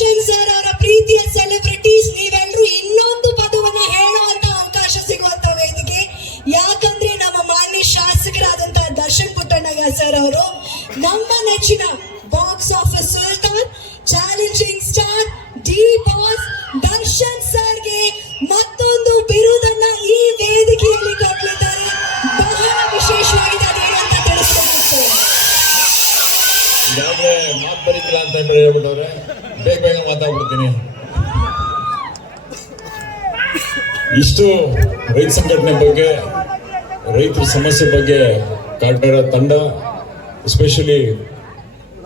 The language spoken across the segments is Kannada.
ದರ್ಶನ್ ಸರ್ ಅವರ ಪ್ರೀತಿಯ ಸೆಲೆಬ್ರಿಟೀಸ್ ನೀವೆಲ್ಲರೂ ಇನ್ನೊಂದು ಪದವನ್ನು ಹೇಳುವಂತ ಅವಕಾಶ ಸಿಗುವಂತ ವೇದಿಕೆ. ಯಾಕಂದ್ರೆ ನಮ್ಮ ಮಾನ್ಯ ಶಾಸಕರಾದಂತ ದರ್ಶನ್ ಪುಟ್ಟಣ್ಣಯ್ಯ ಸರ್ ಅವರು ನಮ್ಮ ನೆಚ್ಚಿನ box office Sultan challenging star D boss ಇದಾದ್ರೆ ಮಾತು ಬರೀತಿಲ್ಲ ಅಂತ ಹೇಳಿ ಹೇಳ್ಬಿಟ್ಟವ್ರೆ. ಬೇಗ ಬೇಗ ಮಾತಾಡ್ಬಿಡ್ತೀನಿ. ಇಷ್ಟು ರೈತ ಸಂಘಟನೆ ಬಗ್ಗೆ, ರೈತರ ಸಮಸ್ಯೆ ಬಗ್ಗೆ ಇರೋ ತಂಡ ಎಸ್ಪೆಷಲಿ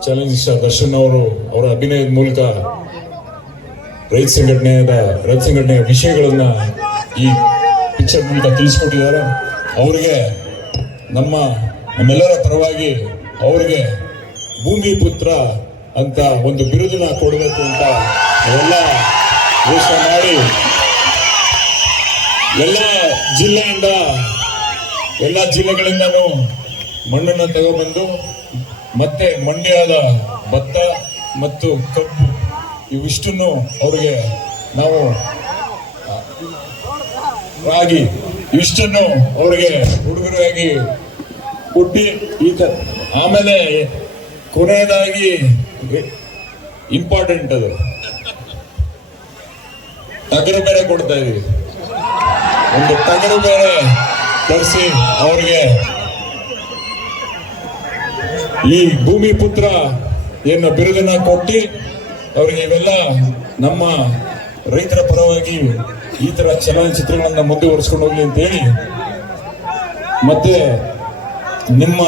ಚಾಲೆಂಜ್ ದರ್ಶನ್ ಅವರು, ಅವರ ಅಭಿನಯದ ಮೂಲಕ ರೈತ ಸಂಘಟನೆಯ ರೈತ ಸಂಘಟನೆಯ ವಿಷಯಗಳನ್ನ ಈ ಪಿಕ್ಚರ್ ಮೂಲಕ ತಿಳಿಸ್ಕೊಟ್ಟಿದ್ದಾರೆ. ಅವರಿಗೆ ನಮ್ಮ, ನಮ್ಮೆಲ್ಲರ ಪರವಾಗಿ ಅವರಿಗೆ ಭೂಮಿ ಪುತ್ರ ಅಂತ ಒಂದು ಬಿರುದನ್ನ ಕೊಡಬೇಕು ಅಂತ ಎಲ್ಲ ಘೋಷಣೆ ಮಾಡಿ ಎಲ್ಲ ಜಿಲ್ಲೆಯಿಂದ ಎಲ್ಲ ಜಿಲ್ಲೆಗಳಿಂದನೂ ಮಣ್ಣನ್ನು ತಗೊಬಂದು ಮತ್ತೆ ಮಂಡ್ಯದ ಭತ್ತ ಮತ್ತು ಕಬ್ಬು ಇವಿಷ್ಟನ್ನು ಅವರಿಗೆ ನಾವು ರಾಗಿ ಇವಿಷ್ಟನ್ನು ಅವರಿಗೆ ಹುಡುಗರಾಗಿ ಕೊಟ್ಟು ಈ ಆಮೇಲೆ ಕೊನೆಯದಾಗಿ ಇಂಪಾರ್ಟೆಂಟ್ ಅದು. ಟಗರು ಬೇರೆ ಕೊಡ್ತಾ ಇದೀವಿ. ಒಂದು ಟಗರು ಬೇರೆ ತರಿಸಿ ಅವ್ರಿಗೆ. ಈ ಭೂಮಿ ಪುತ್ರ ಏನು ಬಿರುದನ್ನ ಕೊಟ್ಟು ಅವ್ರಿಗೆ ಇವೆಲ್ಲ ನಮ್ಮ ರೈತರ ಪರವಾಗಿ ಈ ತರ ಚಲನಚಿತ್ರಗಳನ್ನ ಮುಂದುವರಿಸ್ಕೊಂಡು ಹೋಗಿ ಅಂತ ಹೇಳಿ, ಮತ್ತೆ ನಿಮ್ಮ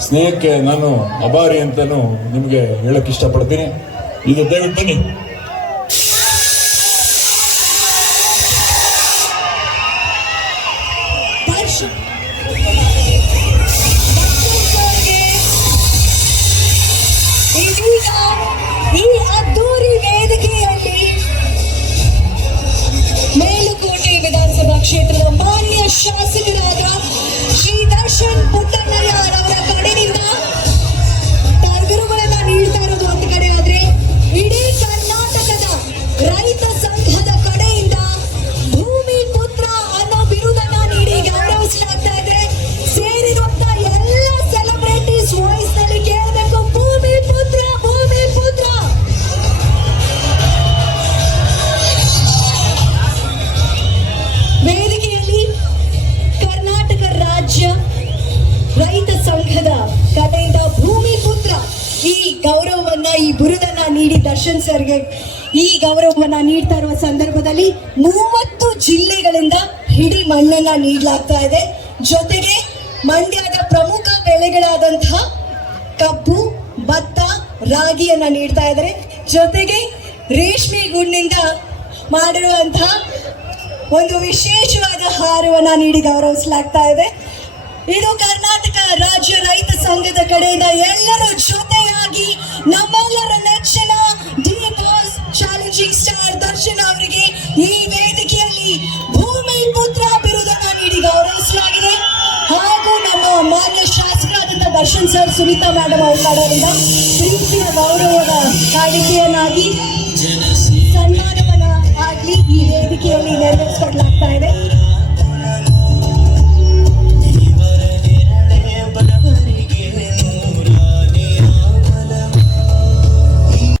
ಸ್ನೇಹಕ್ಕೆ ನಾನು ಅಭಾರಿ ಅಂತಲೂ ನಿಮಗೆ ಹೇಳಕ್ಕೆ ಇಷ್ಟಪಡ್ತೀನಿ. ಇದು ದಯವಿಟ್ಟು ಬನ್ನಿ. ಈ ಅದ್ದೂರಿ ವೇದಿಕೆಯಲ್ಲಿ ಗೌರವವನ್ನ ಈ ಬಿರುದನ್ನ ನೀಡಿ ದರ್ಶನ್ ಸರ್ಗೆ ಈ ಗೌರವವನ್ನ ನೀಡ್ತಾ ಇರುವ ಸಂದರ್ಭದಲ್ಲಿ ಮೂವತ್ತು ಜಿಲ್ಲೆಗಳಿಂದ ಹಿಡಿ ಮಣ್ಣನ್ನ ನೀಡಲಾಗ್ತಾ ಇದೆ. ಜೊತೆಗೆ ಮಂಡ್ಯದ ಪ್ರಮುಖ ಬೆಳೆಗಳಾದಂತಹ ಕಬ್ಬು, ಭತ್ತ, ರಾಗಿಯನ್ನ ನೀಡ್ತಾ ಇದ್ದಾರೆ. ಜೊತೆಗೆ ರೇಷ್ಮೆ ಗೂಡಿನಿಂದ ಮಾಡಿರುವಂತಹ ಒಂದು ವಿಶೇಷವಾದ ಹಾರವನ್ನ ನೀಡಿ ಗೌರವಿಸಲಾಗ್ತಾ ಇದೆ. ಇದು ಕರ್ನಾಟಕ ರಾಜ್ಯ ರೈತ ಸಂಘದ ಕಡೆಯಿಂದ ಎಲ್ಲರೂ ಜೊತೆಯಾಗಿ ನಮ್ಮೆಲ್ಲರ ನೆಚ್ಚಿನ D boss challenging star Darshan ಅವರಿಗೆ ಈ ವೇದಿಕೆಯಲ್ಲಿ ಭೂಮಿ ಪುತ್ರ ಬಿರುದನ್ನ ನೀಡಿ ಗೌರವಿಸಲಾಗಿದೆ. ಹಾಗೂ ನಮ್ಮ ಮಾನ್ಯ ಶಾಸಕರಾದಂಥ ದರ್ಶನ್ ಸರ್ ಸುನೀತಾ ಮೇಡಮ್ ಅವರು ಕಡೆಯಿಂದ ಪ್ರೀತಿಯ ಗೌರವದ ಕಾಣಿಕೆಯನ್ನಾಗಿ ಸನ್ಮಾನವನ್ನ ಆಗಲಿ ಈ ವೇದಿಕೆಯಲ್ಲಿ ನೆರವೇರಿಸಿಕೊಡ್ಲಾಗ್ತಾ ಇದೆ.